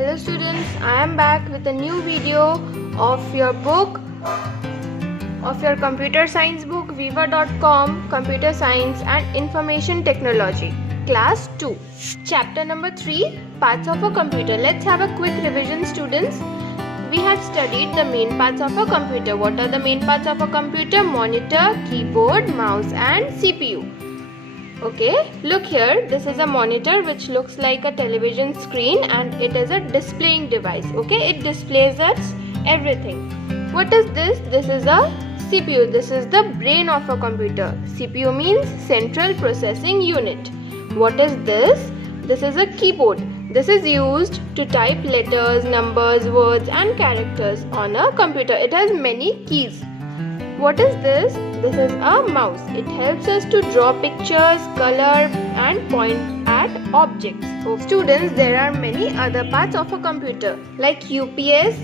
Hello students, I am back with a new video of your book, of your computer science book, viva.com, Computer Science and Information Technology, Class 2, Chapter number 3, Parts of a Computer. Let's have a quick revision, students. We had studied the main parts of a computer. What are the main parts of a computer? Monitor, keyboard, mouse and CPU. Okay, look here, this is a monitor which looks like a television screen and it is a displaying device. Okay, it displays us everything. What is this? This is a CPU. This is the brain of a computer. CPU means Central Processing Unit. What is this? This is a keyboard. This is used to type letters, numbers, words and characters on a computer. It has many keys. What is this? This is a mouse. It helps us to draw pictures, color and point at objects. So students, there are many other parts of a computer like UPS,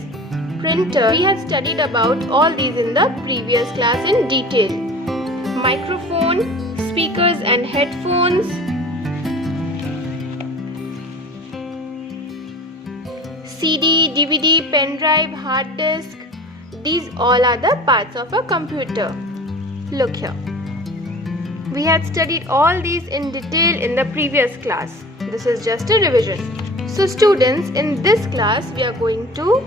printer. We had studied about all these in the previous class in detail. Microphone, speakers and headphones, CD, DVD, pen drive, hard disk. These all are the parts of a computer. Look here. We had studied all these in detail in the previous class. This is just a revision. So students, in this class we are going to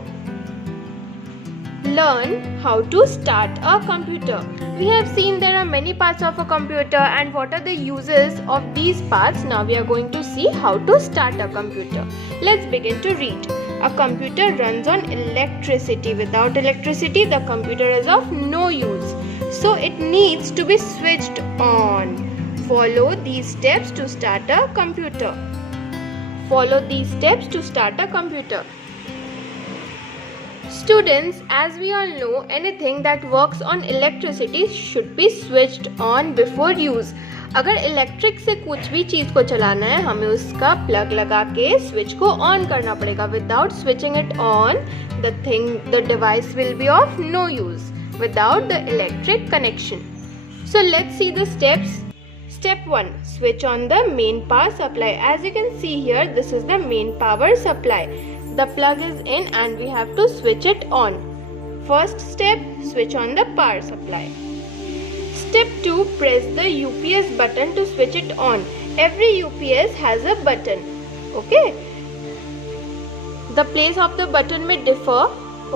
learn how to start a computer. We have seen there are many parts of a computer and what are the uses of these parts. Now we are going to see how to start a computer. Let's begin to read. A computer runs on electricity. Without electricity, the computer is of no use. So it needs to be switched on. Follow these steps to start a computer. Follow these steps to start a computer. Students, as we all know, anything that works on electricity should be switched on before use. अगर electric से कुछ भी चीज़ को चलाना है हमें उसका plug लगा के स्विच को ऑन करना पड़ेगा. Without switching it on the device will be of no use without the electric connection. So let's see the steps. Step 1. Switch on the main power supply. As you can see here, this is the main power supply. The plug is in and we have to switch it on. First step, switch on the power supply. Step 2. Press the UPS button to switch it on. Every UPS has a button. Okay. The place of the button may differ.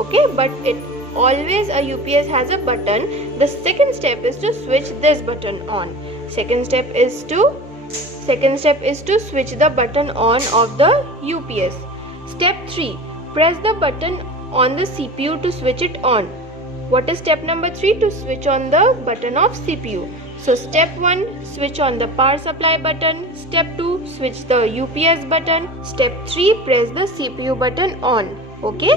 Okay, but always a UPS has a button. The second step is to switch this button on. Second step is to switch the button on of the UPS. Step 3. Press the button on the CPU to switch it on. What is step number 3? To switch on the button of CPU. So step 1, switch on the power supply button. Step 2, switch the UPS button. Step 3, press the CPU button on. Okay?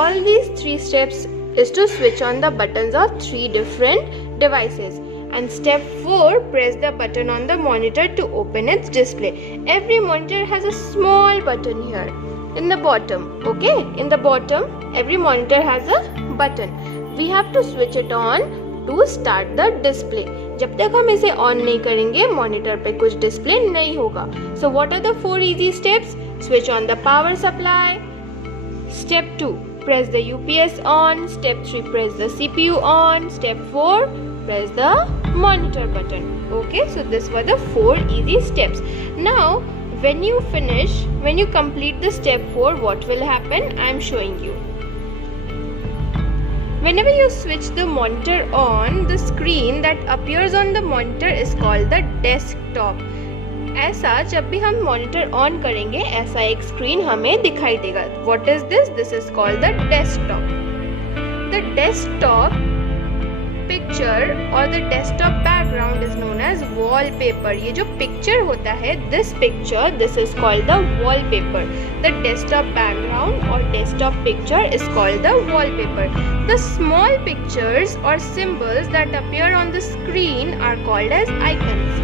All these 3 steps is to switch on the buttons of 3 different devices. And step 4, press the button on the monitor to open its display. Every monitor has a small button here in the bottom. Okay? In the bottom, every monitor has a button. We have to switch it on to start the display. जब तक हम इसे on नहीं करेंगे monitor पे कुछ display नहीं होगा. So what are the 4 easy steps? Switch on the power supply. Step 2, press the UPS on. Step 3, press the CPU on. Step 4, press the monitor button. Okay, so this were the 4 easy steps. Now when you complete the step 4, what will happen? I am showing you. Whenever you switch the monitor on, the screen that appears on the monitor is called the desktop. ऐसा जब भी हम monitor on करेंगे ऐसा एक screen हमें दिखाई देगा. What is this? This is called the desktop. The desktop picture or the desktop background is known as wallpaper. ये जो picture होता है, this picture, this is called the wallpaper. The desktop background or desktop picture is called the wallpaper. The small pictures or symbols that appear on the screen are called as icons.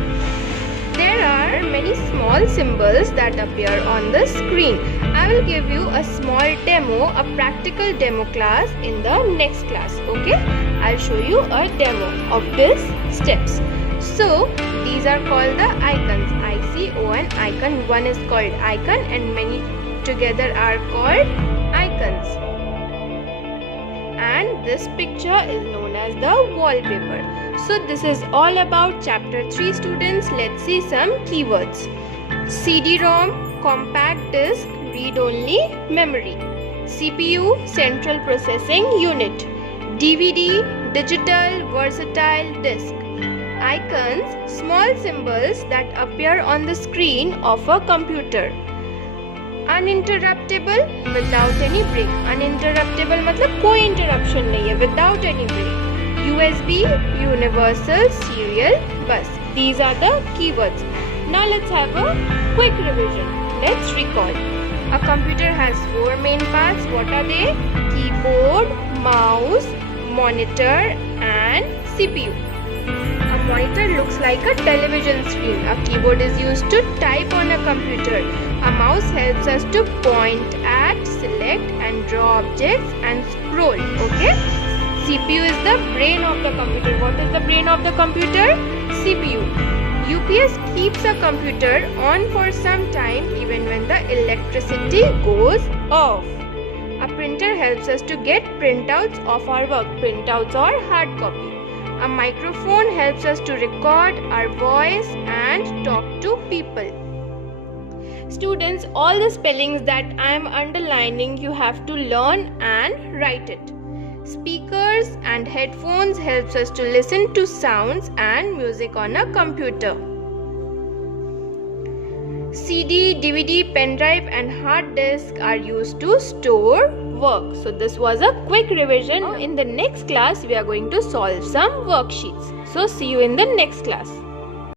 There are many small symbols that appear on the screen. I will give you a small demo, a practical demo class in the next class. Okay? I'll show you a demo of these steps. So these are called the icons. ICON icon. One is called icon and together are called icons. And this picture is known as the wallpaper. So this is all about chapter 3, students. Let's see some keywords. CD-ROM, compact disc, read-only memory. CPU, central processing unit. DVD, digital versatile disc. Icons, small symbols that appear on the screen of a computer. Uninterruptible, without any break. Uninterruptible मतलब कोई interruption नहीं है, without any break. USB, universal serial bus. These are the keywords. Now let's have a quick revision. Let's recall. A computer has 4 main parts. What are they? Keyboard, mouse, monitor and CPU. A monitor looks like a television screen. A keyboard is used to type on a computer. A mouse helps us to point at, select and draw objects and scroll. Okay? CPU is the brain of the computer. What is the brain of the computer? CPU. UPS keeps a computer on for some time even when the electricity goes off. A printer helps us to get printouts of our work. Printouts or hard copy. A microphone helps us to record our voice and talk to people. Students, all the spellings that I am underlining you have to learn and write it. Speakers and headphones helps us to listen to sounds and music on a computer. CD, DVD, pen drive and hard disk are used to store work. So this was a quick revision. In the next class we are going to solve some worksheets. So see you in the next class.